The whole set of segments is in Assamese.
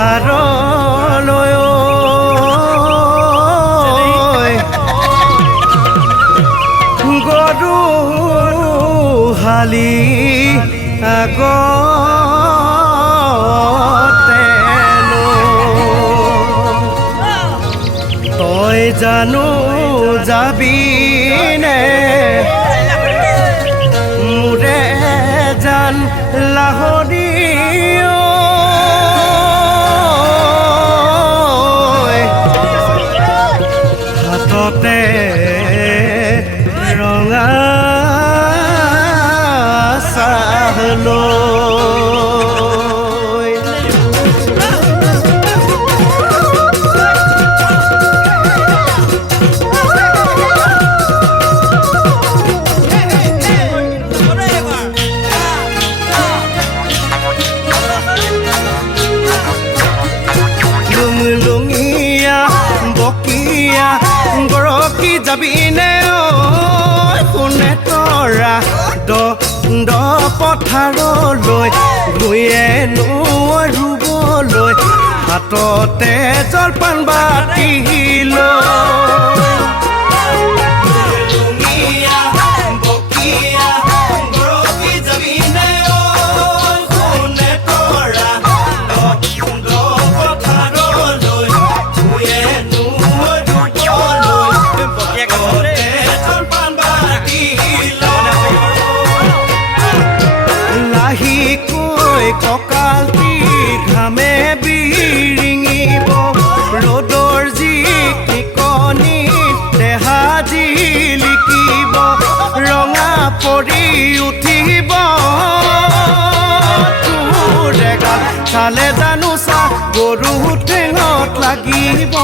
পথাৰলৈ গৰু হালি আগতে তই জানো যাবিনে মোৰে জান লাহৰি হাততে ৰঙা চাহ লৈ লুঙলুঙীয়া বকীয়া গৰকি যাবিনে কোনে তৰা দ পথাৰলৈ ভূঞে ৰুবলৈ হাততে জলপান বাতি কঁকালটি ঘামে বিৰিঙিব ৰ'দৰ যি টিকনি দেহা জিলিকিব ৰঙা পৰি উঠিব তোৰ এগাল চালে জানো চা গৰু ঠেঙত লাগিব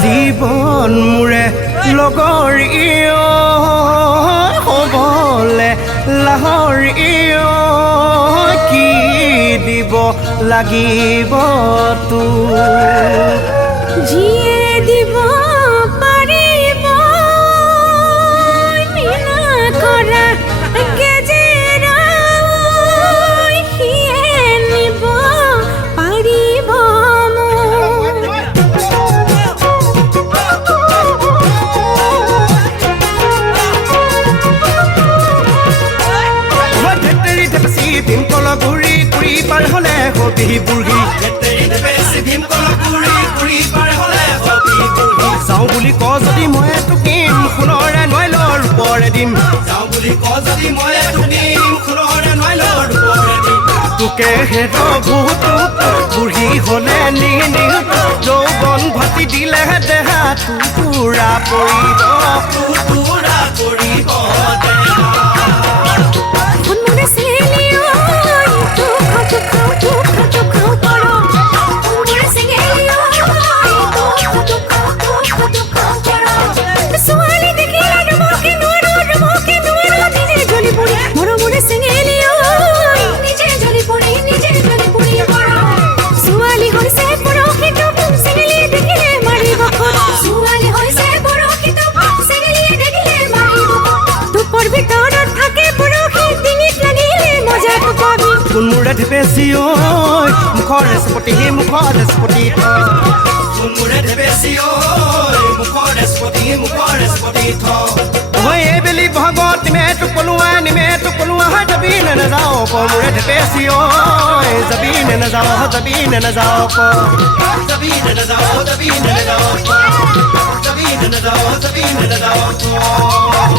জীৱন মোৰে লগৰী হ'বলে লাহৰী কি দিব লাগিব তোৰ যিয়ে দিব পাৰিব মিনা কৰা গেজেৰা সিয়ে নিব পাৰিব ভীমকল ঘূৰি ঘূৰি পাৰ হ'লে হবি বুঢ়ী যাওঁ বুলি ক যদি মই টুকিম সোণৰে নৈলৰ ৰূপৰে দিম তোকে হেৰ ভূত বুঢ়ী হ'লে নিনি যৌৱন ভাতি দিলেহে দেহা টুকুৰা পৰিব Suali hoise poro kitu, segeli dekile mari ঢেপেচি ঐ মুখৰ স্পতি তুমুৰে ঢেপেচি ঐ মুখৰ স্পতি ঐ এইবেলি ভগত নিমে টোপলোৱা যাবি নে নাযাওঁ ক মোৰে ঢেপেচি ঐ যাবি নে নাযাওঁ ক যাবি নে নাযাওঁ ক যাবি নে নাযাওঁ ক